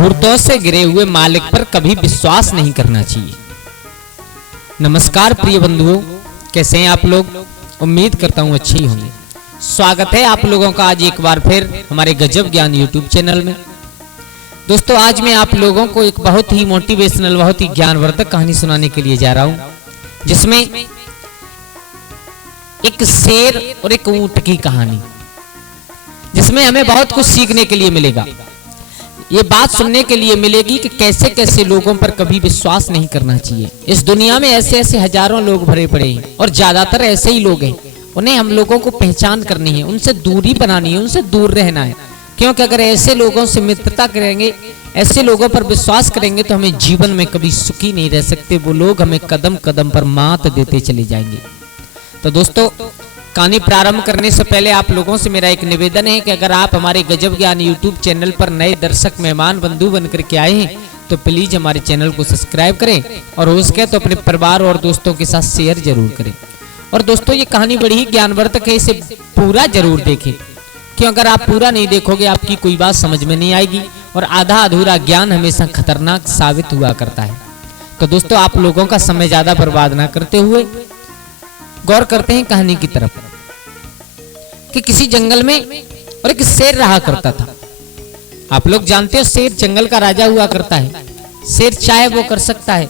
मुहूर्तों से गिरे हुए मालिक पर कभी विश्वास नहीं करना चाहिए। नमस्कार प्रिय बंधुओं, कैसे हैं आप लोग? उम्मीद करता हूँ अच्छे ही होंगे। स्वागत है आप लोगों का आज एक बार फिर हमारे गजब ज्ञान यूट्यूब चैनल में। दोस्तों, आज मैं आप लोगों को एक बहुत ही मोटिवेशनल, बहुत ही ज्ञानवर्धक कहानी सुनाने के लिए जा रहा हूँ, जिसमें एक शेर और एक ऊंट की कहानी, जिसमें हमें बहुत कुछ सीखने के लिए मिलेगा। ये बात सुनने के लिए मिलेगी कि कैसे कैसे लोगों पर कभी विश्वास नहीं करना चाहिए। इस दुनिया में ऐसे ऐसे हजारों लोग भरे पड़े हैं और ज्यादातर ऐसे ही लोग हैं। उन्हें हम लोगों को पहचान करनी है, उनसे दूरी बनानी है, उनसे दूर रहना है। क्योंकि अगर ऐसे लोगों से मित्रता करेंगे, ऐसे लोगों पर विश्वास करेंगे, तो हमें जीवन में कभी सुखी नहीं रह सकते। वो लोग हमें कदम कदम पर मात देते चले जाएंगे। तो दोस्तों, कहानी प्रारंभ करने से पहले आप लोगों से मेरा एक निवेदन है कि अगर आप हमारे गजब ज्ञान यूट्यूब चैनल पर नए दर्शक, मेहमान, बंधु बनकर के आए हैं, तो प्लीज हमारे चैनल को सब्सक्राइब करें और हो सके तो अपने परिवार और दोस्तों के साथ शेयर जरूर करें। और दोस्तों, ये कहानी बड़ी ही ज्ञानवर्धक है, इसे पूरा जरूर देखें, क्यों अगर आप पूरा नहीं देखोगे आपकी कोई बात समझ में नहीं आएगी और आधा अधूरा ज्ञान हमेशा खतरनाक साबित हुआ करता है। तो दोस्तों, आप लोगों का समय ज्यादा बर्बाद ना करते हुए गौर करते हैं कहानी की तरफ। कि किसी जंगल में और एक शेर रहा करता था। आप लोग जानते हो, शेर जंगल का राजा हुआ करता है। शेर चाहे वो कर सकता है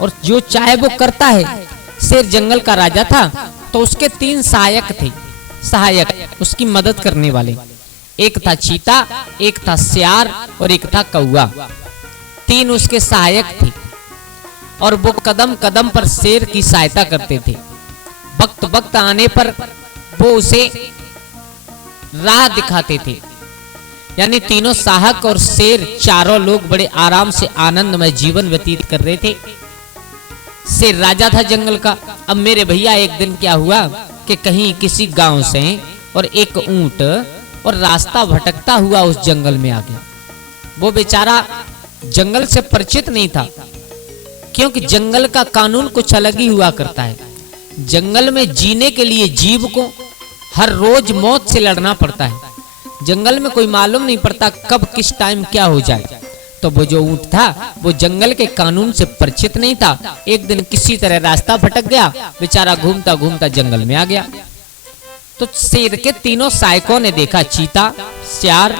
और जो चाहे वो करता है। शेर जंगल का राजा था, तो उसके 3 सहायक थे, उसकी मदद करने वाले। एक था चीता, एक था सियार और एक था कौवा। 3 उसके सहायक थे और वो कदम कदम पर शेर की सहायता करते थे। वक्त आने पर वो उसे राह दिखाते थे। यानी तीनों सहायक और शेर, चारों लोग बड़े आराम से आनंदमय जीवन व्यतीत कर रहे थे। शेर राजा था जंगल का। अब मेरे भैया, एक दिन क्या हुआ कि कहीं किसी गांव से और एक ऊंट और रास्ता भटकता हुआ उस जंगल में आ गया। वो बेचारा जंगल से परिचित नहीं था, क्योंकि जंगल का कानून कुछ अलग ही हुआ करता है। जंगल में जीने के लिए जीव को हर रोज मौत से लड़ना पड़ता है। जंगल में कोई मालूम नहीं पड़ता कब किस टाइम क्या हो जाए। तो वो जो ऊंट था, वो जंगल के कानून से परिचित नहीं था। एक दिन किसी तरह रास्ता भटक गया, बेचारा घूमता घूमता जंगल में आ गया। तो शेर के 3 सहायकों ने देखा, चीता, सियार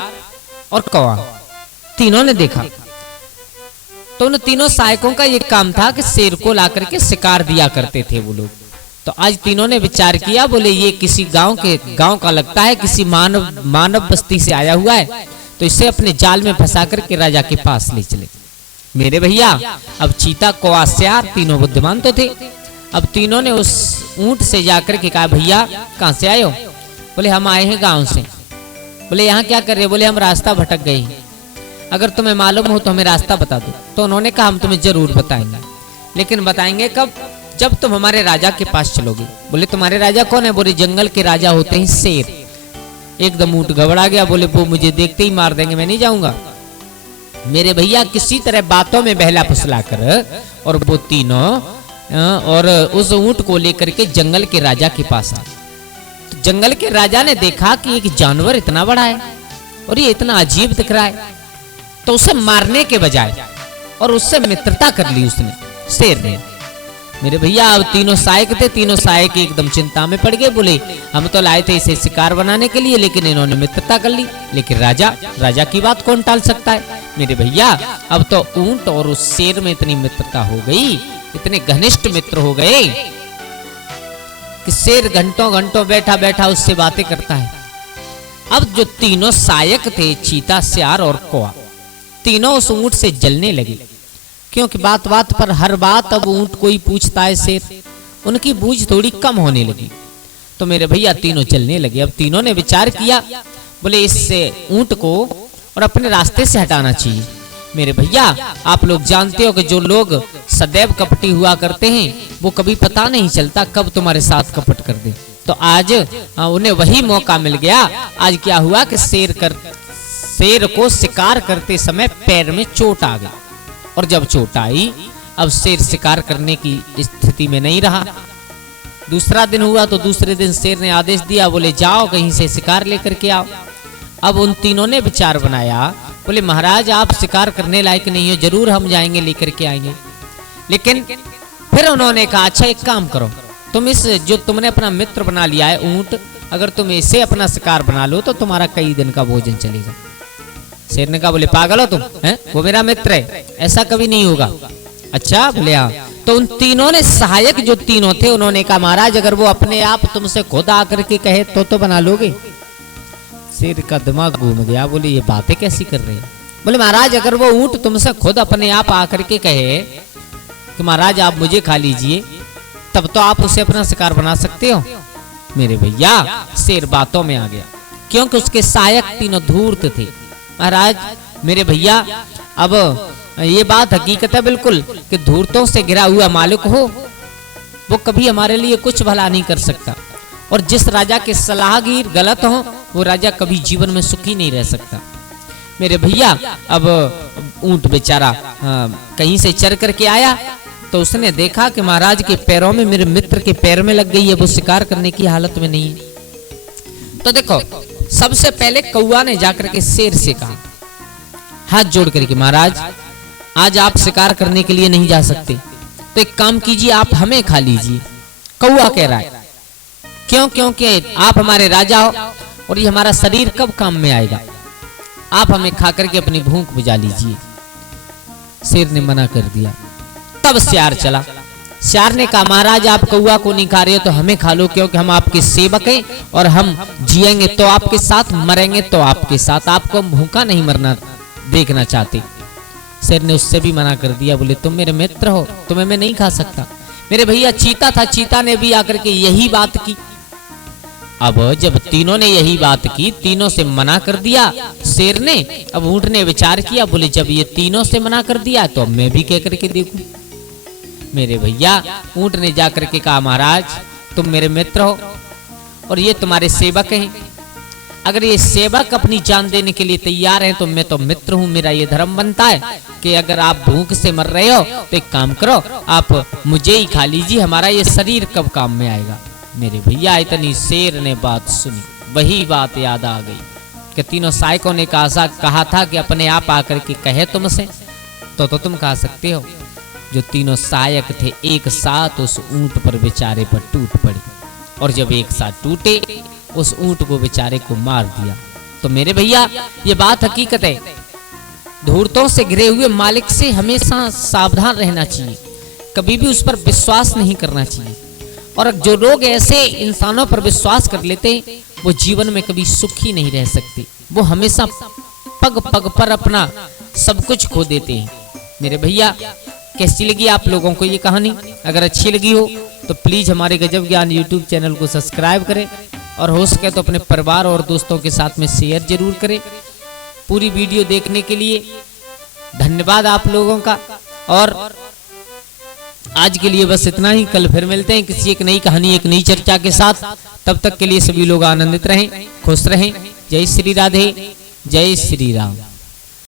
और कौवा, तीनों ने देखा। तो उन 3 सहायकों का ये काम था कि शेर को लाकर के शिकार दिया करते थे वो लोग। तो आज तीनों ने विचार किया, बोले ये किसी गांव का लगता है, किसी मानव बस्ती से आया हुआ है, तो इसे अपने जाल में फंसा करके राजा के पास ले चले। मेरे भैया, अब चीता, कौवा, सियार तीनों बुद्धिमान तो थे। अब तीनों ने उस ऊंट से जाकर के कहा, भैया कहां से आए हो? बोले हम आए हैं गांव से। बोले यहाँ क्या कर रहे? बोले हम रास्ता भटक गए हैं, अगर तुम्हें मालूम हो तो हमें रास्ता बता दो। तो उन्होंने कहा, हम तुम्हें जरूर बताएंगे, लेकिन बताएंगे कब? जब तुम हमारे राजा के पास चलोगे। बोले तुम्हारे राजा कौन है? बोले जंगल के राजा होते हैं शेर। एकदम ऊंट घबरा गया, बोले वो मुझे देखते ही मार देंगे, मैं नहीं जाऊंगा। मेरे भैया, किसी तरह बातों में बहला फुसला कर और वो तीनों और उस ऊंट को लेकर के जंगल के राजा के पास आ। तो जंगल के राजा ने देखा कि एक जानवर इतना बड़ा है और ये इतना अजीब दिख रहा है, तो उसे मारने के बजाय और उससे मित्रता कर ली उसने, शेर ने। मेरे भैया, अब 3 सहायक थे, 3 सहायक एकदम चिंता में पड़ गए। बोले हम तो लाए थे इसे शिकार बनाने के लिए, लेकिन इन्होंने मित्रता कर ली। लेकिन राजा की बात कौन टाल सकता है? मेरे भैया, अब तो ऊंट और उस शेर में इतनी मित्रता हो गई, इतने घनिष्ठ मित्र हो गए कि शेर घंटों घंटों बैठा बैठा उससे बातें करता है। अब जो 3 सहायक थे, चीता, सियार और कौवा, तीनों उस ऊंट से जलने लगे, क्योंकि बात बात पर हर बात अब ऊंट को ही पूछता है शेर। उनकी बूझ थोड़ी कम होने लगी। तो मेरे भैया, तीनों चलने लगे। अब तीनों ने विचार किया, बोले इस ऊंट को और अपने रास्ते से हटाना चाहिए। मेरे भैया, आप लोग जानते हो कि जो लोग सदैव कपटी हुआ करते हैं, वो कभी पता नहीं चलता कब तुम्हारे साथ कपट कर दे। तो आज उन्हें वही मौका मिल गया। आज क्या हुआ कि शेर को शिकार करते समय पैर में चोट आ गई, और जब चोट आई, अब शेर शिकार करने की स्थिति में नहीं रहा। दूसरा दिन हुआ तो दूसरे दिन शेर ने आदेश दिया, बोले जाओ कहीं से शिकार लेकर के आओ। अब उन तीनों ने विचार बनाया बोले महाराज आप शिकार करने लायक नहीं हो, जरूर हम जाएंगे लेकर के आएंगे। लेकिन फिर उन्होंने कहा अच्छा एक काम करो, तुम इस जो तुमने अपना मित्र बना लिया है ऊंट, अगर तुम इसे अपना शिकार बना लो तो तुम्हारा कई दिन का भोजन चलेगा। शेर ने कहा बोले पागल हो तुम, हैं? वो मेरा मित्र है, ऐसा कभी नहीं होगा। अच्छा बोले हाँ। तो उन तीनों ने सहायक जो तीनों थे उन्होंने कहा महाराज अगर वो अपने आप तुमसे खुद आकर के कहे तो बना लोगे। शेर का दिमाग घूम गया, बोले ये बातें कैसी कर रहे हैं। बोले महाराज अगर वो ऊंट तुमसे खुद अपने आप आकर के कहे कि महाराज आप मुझे खा लीजिए, तब तो आप उसे अपना शिकार बना सकते हो। मेरे भैया शेर बातों में आ गया, क्योंकि उसके सहायक तीनों धूर्त थे। महाराज मेरे भैया अब ये बात हकीकत है बिल्कुल कि धूर्तों से घिरा हुआ मालिक हो वो कभी हमारे लिए कुछ भला नहीं कर सकता, और जिस राजा के सलाहगीर गलत हो वो राजा कभी जीवन में सुखी नहीं रह सकता। मेरे भैया अब ऊंट बेचारा कहीं से चर करके आया तो उसने देखा कि महाराज के पैरों में, मेरे मित्र के पैर में लग गई है, वो शिकार करने की हालत में नहीं है। तो देखो सबसे पहले कौआ ने जाकर के शेर से कहा हाथ जोड़ करके महाराज आज आप शिकार करने के लिए नहीं जा सकते, तो एक काम कीजिए आप हमें खा लीजिए। कौआ कह रहा है क्यों? क्योंकि आप हमारे राजा हो और ये हमारा शरीर कब काम में आएगा, आप हमें खा करके अपनी भूख बुझा लीजिए। शेर ने मना कर दिया। तब सियार चला। सियार ने कहा महाराज आप कौआ को नहीं खा रहे हो तो हमें खा लो, क्योंकि हम आपके सेवक हैं और हम जिएंगे तो आपके साथ, मरेंगे तो आपके साथ, आपको हम भूखा नहीं मरना देखना चाहते। शेर ने उससे भी मना कर दिया, बोले तुम मेरे मित्र हो, तुम्हें मैं नहीं खा सकता। मेरे भैया चीता था, चीता ने भी आकर के यही बात की। अब जब तीनों ने यही बात की, तीनों से मना कर दिया शेर ने। अब ऊंट ने विचार किया, बोले जब ये तीनों से मना कर दिया तो अब मैं भी कह करके देखूं। मेरे भैया ऊंट ने जाकर के कहा महाराज तुम मेरे मित्र हो और ये तुम्हारे सेवक हैं, अगर ये सेवक अपनी जान देने के लिए तैयार हैं तो मैं तो मित्र हूं, मेरा ये धर्म बनता है कि अगर आप भूख से मर रहे हो तो एक काम करो आप मुझे ही खा लीजिए, हमारा ये शरीर कब काम में आएगा। मेरे भैया इतनी शेर ने बात सुनी, वही बात याद आ गई कि तीनों सहायकों ने कहा था कि अपने आप आकर के कहे तुमसे तो तुम खा सकते हो। जो तीनों सहायक थे एक साथ उस ऊंट पर बेचारे पर टूट पड़े, और जब एक साथ टूटे उस ऊंट को बेचारे को मार दिया। तो मेरे भैया ये बात हकीकत है, धूर्तों से घिरे हुए मालिक से हमेशा सावधान रहना चाहिए, कभी भी उस पर विश्वास नहीं करना चाहिए। और जो लोग ऐसे इंसानों पर विश्वास कर लेते हैं वो जीवन में कभी सुखी नहीं रह सकते, वो हमेशा पग पग पर अपना सब कुछ खो देते हैं। मेरे भैया कैसी लगी आप लोगों को ये कहानी? अगर अच्छी लगी हो तो प्लीज हमारे गजब ज्ञान यूट्यूब चैनल को सब्सक्राइब करें, और हो सके तो अपने परिवार और दोस्तों के साथ में शेयर जरूर करें। पूरी वीडियो देखने के लिए धन्यवाद आप लोगों का, और आज के लिए बस इतना ही। कल फिर मिलते हैं किसी एक नई कहानी, एक नई चर्चा के साथ। तब तक के लिए सभी लोग आनंदित रहें, खुश रहें। जय श्री राधे, जय श्री राम।